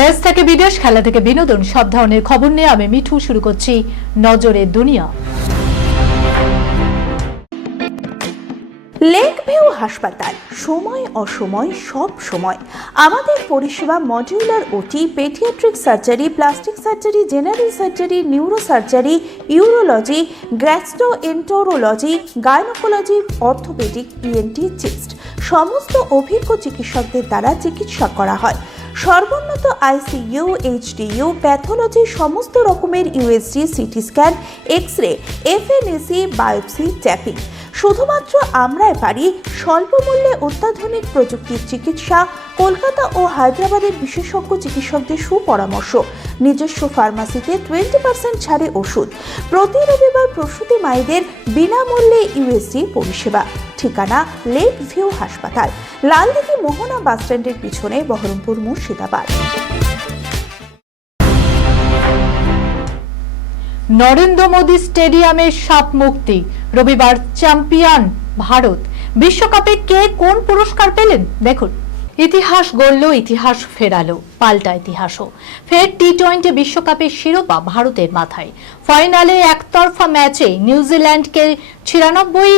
দেশ থেকে বিদেশ, খেলা থেকে বিনোদন, সব ধরনের খবর নিয়ে আমি মিঠু শুরু করছি নজরের দুনিয়া। লেক ভিউ হাসপাতাল, সময় অসময় সব সময় আমাদের পরিষেবা modular OT, paediatric surgery, plastic surgery, general surgery, neuro surgery, urology, gastroenterology, gynaecology, orthopaedic, ENT, chest সমস্ত অভিজ্ঞ চিকিৎসকদের দ্বারা চিকিৎসা করা হয়। সর্বোন্নত আইসিইউ, এইচডিইউ, প্যাথোলজি, সমস্ত রকমের USG, CT scan, X ray, FNAC, biopsy, tapping. শুধুমাত্র আমরাই পারি স্বল্প মূল্যে অত্যাধুনিক প্রযুক্তির চিকিৎসা, কলকাতা ও হায়দ্রাবাদের বিশেষজ্ঞ চিকিৎসকদের সুপরামর্শ, নিজস্ব ফার্মাসিতে 20% ছাড়ে ওষুধ, প্রতি রবিবার প্রসূতি মায়েদের বিনামূল্যে ইউএসজি পরিষেবা। ঠিকানা লেক ভিউ হাসপাতাল, লালদিঘি মোহনা বাসস্ট্যান্ডের পিছনে, বহরমপুর, মুর্শিদাবাদ। নরেন্দ্র মোদী স্টেডিয়ামে সাপ মুক্তি, রবিবার চ্যাম্পিয়ন ভারত। বিশ্বকাপে কে কোন পুরস্কার পেলেন দেখুন। ইতিহাস গড়ল, ইতিহাস ফেরালো, পাল্টা ইতিহাসও। ফের টি-20 বিশ্বকাপের শিরোপা ভারতের মাথায়। ফাইনালে একতরফা ম্যাচে নিউজিল্যান্ডকে 96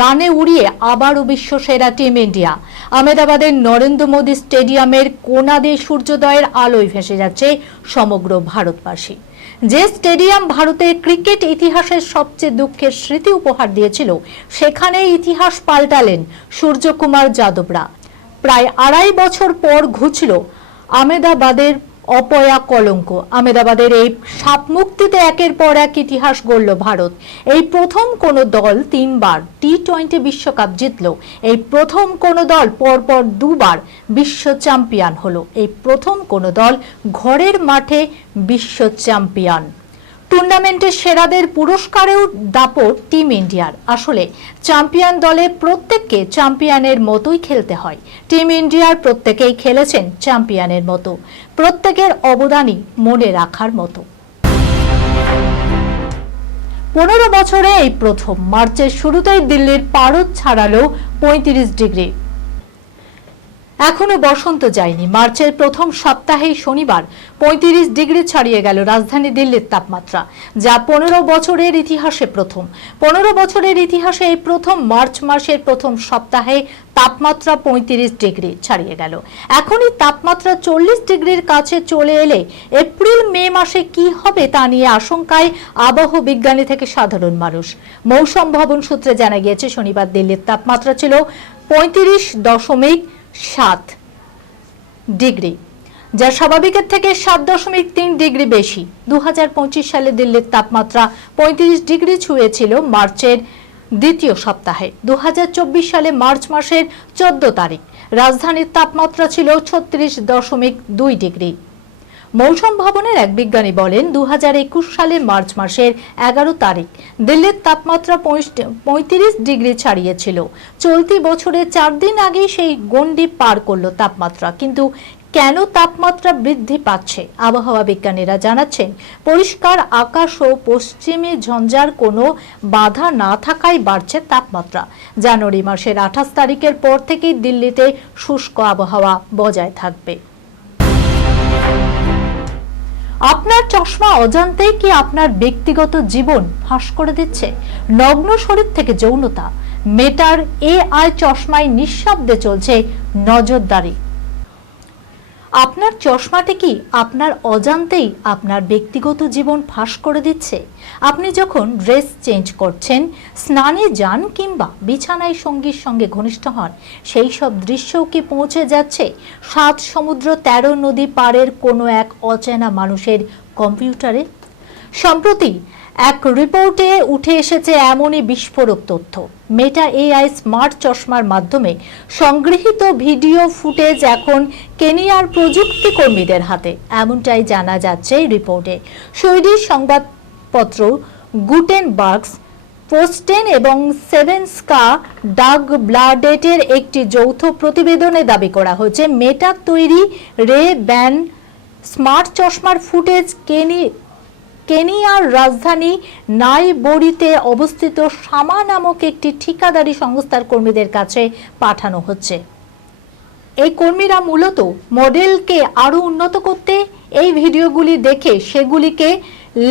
রানে উড়িয়ে আবারও বিশ্বসেরা টিম ইন্ডিয়া। আহমেদাবাদের নরেন্দ্র মোদী স্টেডিয়ামের কোনা দিয়ে সূর্যোদয়ের আলোয় ভেসে যাচ্ছে সমগ্র ভারতবাসী। যে স্টেডিয়াম ভারতের ক্রিকেট ইতিহাসের সবচেয়ে দুঃখের স্মৃতি উপহার দিয়েছিল, সেখানে ইতিহাস পাল্টালেন সূর্যকুমার যাদবরা। প্রায় 2.5 বছর পর ঘুচল আহমেদাবাদের অপয়া কলঙ্ক। আহমেদাবাদের এই সাপ মুক্তিতে একের পর এক ইতিহাস গড়ল ভারত। এই প্রথম কোন দল 3 বার টি-20 বিশ্বকাপ জিতল। এই প্রথম কোন দল পরপর 2 বার বিশ্ব চ্যাম্পিয়ন হলো। এই প্রথম কোন দল ঘরের মাঠে বিশ্ব চ্যাম্পিয়ন। টুর্নামেন্টের সেরাদের পুরস্কারেও দাপট টিম ইন্ডিয়ার। আসলে চ্যাম্পিয়ন দলে প্রত্যেককে চ্যাম্পিয়নের মতোই খেলতে হয়। টিম ইন্ডিয়ার প্রত্যেকেই খেলেছেন চ্যাম্পিয়নের মতো, প্রত্যেকের অবদানই মনে রাখার মতো। 15 বছরে এই প্রথম মার্চের শুরুতেই দিল্লির পারদ ছাড়ালো 35 ডিগ্রি। এখনো বসন্ত যায়নি। মার্চের প্রথম সপ্তাহেই শনিবার 35 ডিগ্রি ছাড়িয়ে গেল রাজধানী দিল্লির তাপমাত্রা, যা 15 বছরের ইতিহাসে প্রথম। 15 বছরের ইতিহাসে এই প্রথম মার্চ মাসের প্রথম সপ্তাহে তাপমাত্রা 35 ডিগ্রি ছাড়িয়ে গেল। এখনই তাপমাত্রা 40 ডিগ্রির কাছে চলে এলে এপ্রিল মে মাসে কি হবে তা নিয়ে আশঙ্কায় আবহাওয়া বিজ্ঞানী থেকে সাধারণ মানুষ। মৌসুম ভবন সূত্রে জানা গিয়েছে, শনিবার দিল্লির তাপমাত্রা ছিল 35.7 ডিগ্রি, যা স্বাভাবিকের থেকে 7.3 ডিগ্রি বেশি। 2025 সালে দিল্লির তাপমাত্রা 35 ডিগ্রি ছুঁয়েছিল মার্চের দ্বিতীয় সপ্তাহে। 2024 সালে মার্চ মাসের 14 তারিখ রাজধানীর তাপমাত্রা ছিল 36.2 ডিগ্রি। মৌসুম ভবনের এক বিজ্ঞানী বলেন, 2021 সালের মার্চ মাসের 11 তারিখ দিল্লির তাপমাত্রা 35 ডিগ্রি ছাড়িয়েছিল। চলতি বছরের 4 দিন আগেই সেই গণ্ডি পার করল তাপমাত্রা। কিন্তু কেন তাপমাত্রা বৃদ্ধি পাচ্ছে? আবহাওয়া বিজ্ঞানীরা জানাচ্ছেন, পরিষ্কার আকাশ ও পশ্চিমে ঝঞ্ঝার কোনো বাধা না থাকায় বাড়ছে তাপমাত্রা। জানুয়ারি মাসের 28 তারিখের পর থেকেই দিল্লিতে শুষ্ক আবহাওয়া বজায় থাকবে। আপনার চশমা অজান্তেই কি আপনার ব্যক্তিগত জীবন ফাঁস করে দিচ্ছে? নগ্ন শরীর থেকে যৌনতা, মেটার এআই চশমায় নিঃশব্দে চলছে নজরদারি। আপনার চশমাটি কি আপনার অজান্তেই আপনার ব্যক্তিগত জীবন ফাঁস করে দিচ্ছে? আপনি যখন ড্রেস চেঞ্জ করছেন, স্নানে যান কিংবা বিছানায় সঙ্গীর সঙ্গে ঘনিষ্ঠ হন, সেই সব দৃশ্যও কি পৌঁছে যাচ্ছে 7 সমুদ্র 13 নদী পারের কোনো এক অচেনা মানুষের কম্পিউটারে? সম্প্রতি এক রিপোর্টে উঠে এসেছে এমনই বিস্ফোরক তথ্য। মেটা এআই স্মার্ট চশমার মাধ্যমে সংগৃহীত ভিডিও ফুটেজ এখন কেনিয়ার প্রযুক্তি কর্মীদের হাতে, এমনটাই জানা যাচ্ছে এই রিপোর্টে। সুইডিশ সংবাদপত্র গুটেনবার্গস পোস্টেন এবং সেভেন্সকা ডাগ ব্লাডেটের একটি যৌথ প্রতিবেদনে দাবি করা হয়েছে, মেটার তৈরি রে ব্যান স্মার্ট চশমার ফুটেজ কেনিয়ার রাজধানী নাইরোবিতে অবস্থিত শামা নামক একটি ঠিকাদারি সংস্থার কর্মীদের কাছে পাঠানো হচ্ছে। এই কর্মীরা মূলত মডেলকে আরো উন্নত করতে এই ভিডিওগুলি দেখে সেগুলিকে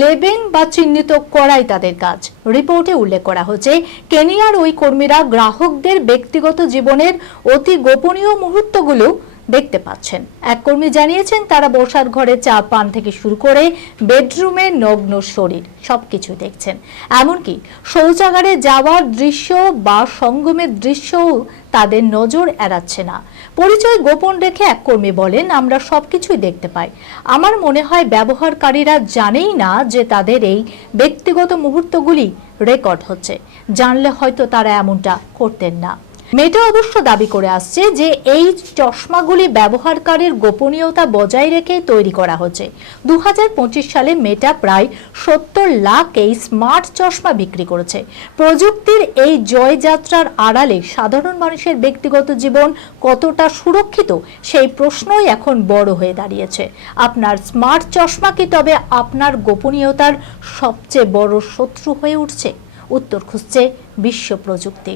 লেবেন বা চিহ্নিত করাই তাদের কাজ। রিপোর্টে উল্লেখ করা হচ্ছে, কেনিয়ার ওই কর্মীরা গ্রাহকদের ব্যক্তিগত জীবনের অতি গোপনীয় মুহূর্তগুলো দেখতে পাচ্ছেন। এক কর্মী জানিয়েছেন, তারা বসার ঘরে চা পান থেকে শুরু করে বেডরুমে নগ্ন শরীর সবকিছু দেখছেন। এমনকি শৌচাগারে যাওয়ার দৃশ্য বা সঙ্গমের দৃশ্যও তাদের নজর এড়াচ্ছে না। পরিচয় গোপন রেখে এক কর্মী বলেন, আমরা সবকিছুই দেখতে পাই। আমার মনে হয় ব্যবহারকারীরা জানেই না যে তাদের এই ব্যক্তিগত মুহূর্তগুলি রেকর্ড হচ্ছে। জানলে হয়তো তারা এমনটা করতেন না। মেটা অবশ্য দাবি করে আসছে যে এই চশমাগুলি ব্যবহারকারীর গোপনীয়তা বজায় রেখে তৈরি করা হচ্ছে। 2025 সালে মেটা প্রায় 70 লাখ এই স্মার্ট চশমা বিক্রি করেছে। প্রযুক্তির এই জয়যাত্রার আড়ালে সাধারণ মানুষের ব্যক্তিগত জীবন কতটা সুরক্ষিত, সেই প্রশ্নই এখন বড় হয়ে দাঁড়িয়েছে। আপনার স্মার্ট চশমা কি তবে আপনার গোপনীয়তার সবচেয়ে বড় শত্রু হয়ে উঠছে? উত্তর খুঁজছে বিশ্ব প্রযুক্তি।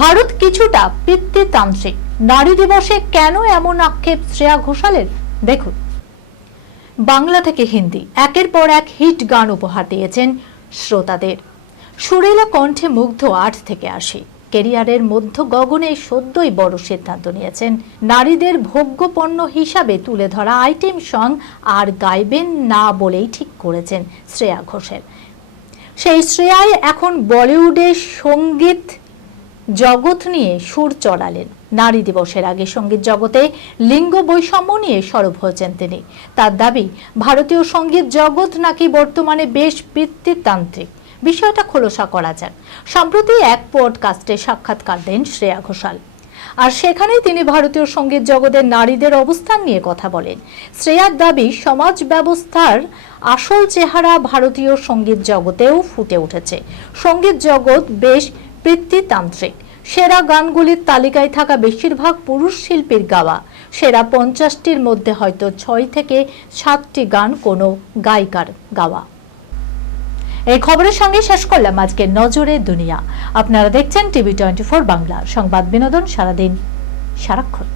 ভারত কিছুটা পিতৃতান্ত্রিক, নারী দিবসে কেন এমন আক্ষেপ শ্রেয়া ঘোষালের? দেখুন, বাংলা থেকে হিন্দি একের পর এক হিট গান উপহার দিয়েছেন শ্রোতাদের। সুরেলা কণ্ঠে মুগ্ধ 8 থেকে 80। ক্যারিয়ারের মধ্য গগনে সদ্যই বড় সিদ্ধান্ত নিয়েছেন, নারীদের ভোগ্যপণ্য হিসাবে তুলে ধরা আইটেম সং আর গাইবেন না বলেই ঠিক করেছেন শ্রেয়া ঘোষাল। সেই শ্রেয়াই এখন বলিউডে সঙ্গীত জগৎ নিয়ে সুর চড়ালেন। নারী দিবসের আগে সঙ্গীত জগতে লিঙ্গ বৈষম্য নিয়ে সরব হয়েছেন তিনি। তার দাবি, ভারতীয় সঙ্গীত জগৎ নাকি বর্তমানে বেশ পিতৃতান্ত্রিক। বিষয়টা খোলসা করা যাক। সম্প্রতি এক পডকাস্টে সাক্ষাৎকার দেন শ্রেয়া ঘোষাল, আর সেখানেই তিনি ভারতীয় সঙ্গীত জগতের নারীদের অবস্থান নিয়ে কথা বলেন। শ্রেয়ার দাবি, সমাজ ব্যবস্থার আসল চেহারা ভারতীয় সঙ্গীত জগতেও ফুটে উঠেছে। সঙ্গীত জগৎ বেশ পিতৃতান্ত্রিক। সেরা গানগুলির তালিকায় থাকা বেশিরভাগ পুরুষ শিল্পীর গাওয়া। সেরা 50টির মধ্যে হয়তো 6 থেকে 7টি গান কোনো গায়িকার গাওয়া। এই খবরের সঙ্গে শেষ করলাম আজকে নজরে দুনিয়া। আপনারা দেখছেন টিভি 24 বাংলা, সংবাদ বিনোদন সারাদিন সারাক্ষণ।